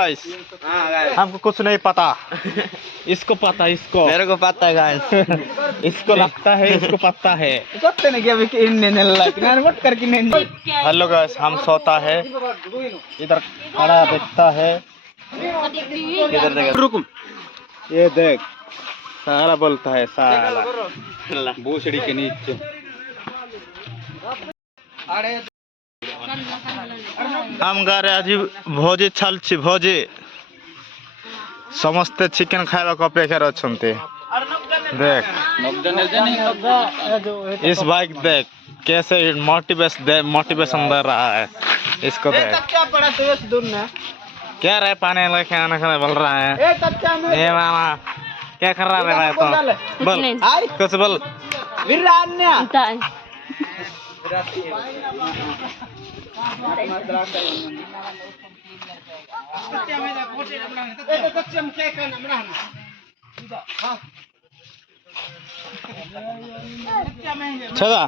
Guys हमको कुछ नहीं पता। इसको पता, इसको मेरे को पता है गाइस। इसको लगता है, इसको पता है। हेलो गाइस, हम सोता है, इधर खड़ा देखता है। इधर देख, रुक, ये देख, साला बोलता है, साला भूसड़ी के नीचे। हम गारे आज भोजी छालछि, भोजी समस्ते चिकेन खाइबा को अपेक्षा रछन्ते। देख इस बाइक, देख कैसे मोटिवेशन दे रहा है। इसको देख, क्या रहा है, पानी लेके आना खाना बोल रहा है। ये मामा क्या कर रहा है? तो बोल कुछ बोल। छदा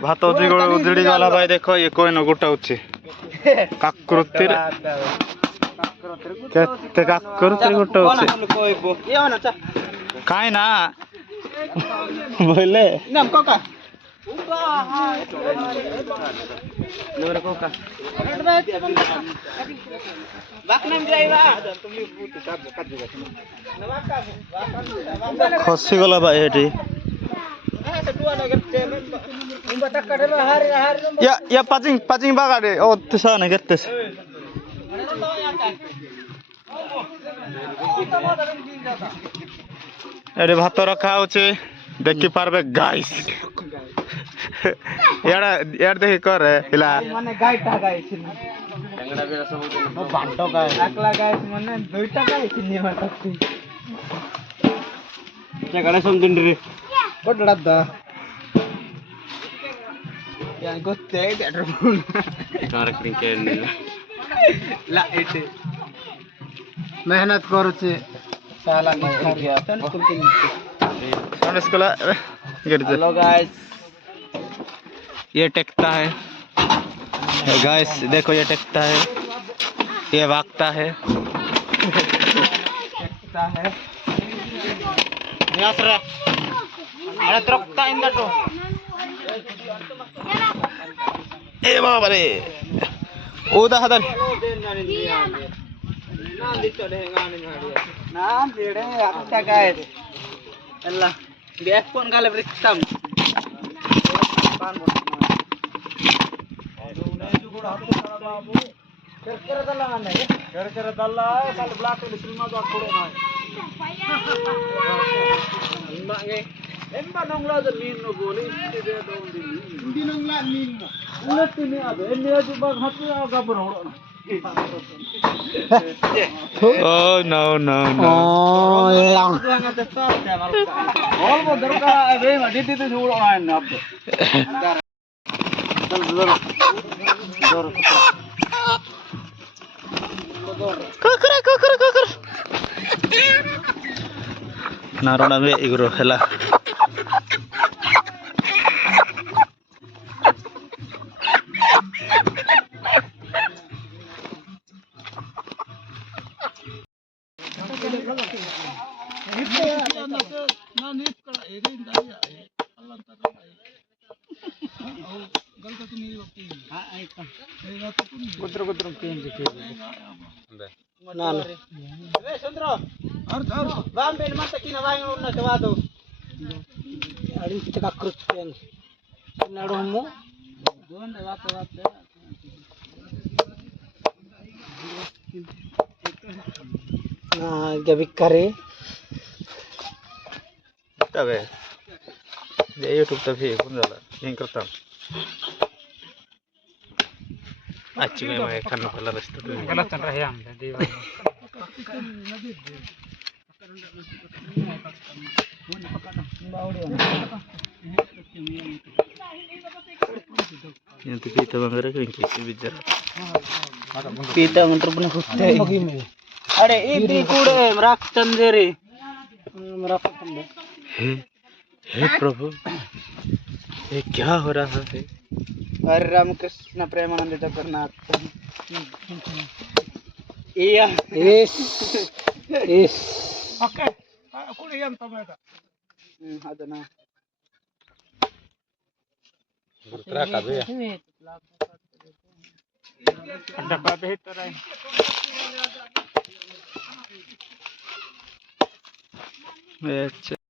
भात उजड़ी गला भाई। देखो ये कोई न गुटा उच्ची काकृतिर केते काकृतिर गुटा उच्ची काई ना बोले नाम कोका नोर कोका खसी गला भाई हेटी। या पाचिंग बागा दे ओ तसा न करते से अरे भात रखा होचे देखि पारबे गाइस। यार देखि करे हिला माने गाइटा गाइस टेंगड़ा बेरा सब बांटो गाइस एकला गाइस माने दुईटा गाइस नि माटती क्या गणे समदिन रे बडड़ा दा यान गोते बेटर फोन कार के ला एटे मेहनत करू छे साला नहीं गया स्कूल हेलो गाइस, ये टेकता है गाइस, देखो ये टेकता है, ये भागता है, टेकता है। अरे ट्रकता इंदा तो ए बाबा रे ओदा हदन नाम देड़े अच्छा गाइस ಎಲ್ಲ ಬ್ಯಾಕ್ ಫೋನ್ ಕಾಲ ಬ್ರಿಕ್ಸ್ತಾಮ್ ಕರ್ಕರದಲ್ಲ ನನಗೆ ಕರ್ಕರದಲ್ಲ ಕಾಲ ಬ್ಲಾಕ್ ಅಲ್ಲಿ ಸಿನಿಮಾ ಹಾಕೊಡೋ ನಾ ನಿಮಗೆ ಎಂಬ ನೊಂಗ್ಲಾದ ನೀನು ಗೋಲಿ ಇದೆ ದೌಂದಿ ಇಂದಿ ನೊಂಗ್ಲಾ ನೀನು ಉನ್ನತಿನಿ ಅದು ಎನ್ನೇದು ಬಾಗ ಹತ್ತು ಗಬ್ಬರ ಹೊಡೋಣ Oh no. Oh yeah. All the darka ave did it do on up. Kokor. Narona be igro hela. Kare tabe je YouTube tadi pun jalan yang kertas aci memang kan kalau restu tu kalau cendera yang jadi yang tu kita bangga kering bijar kita mentor punya kutai अरे इतनी कूड़े मराक चंदे रे मराक चंदे हे प्रभु ये क्या हो रहा है? हरे Ram Krishna Premanand Jagannath Iya. Is. Is. Oke. Aku lihat sama itu. Ada na. Bergerak kabeh ya. Ada kabeh itu ray. Baca.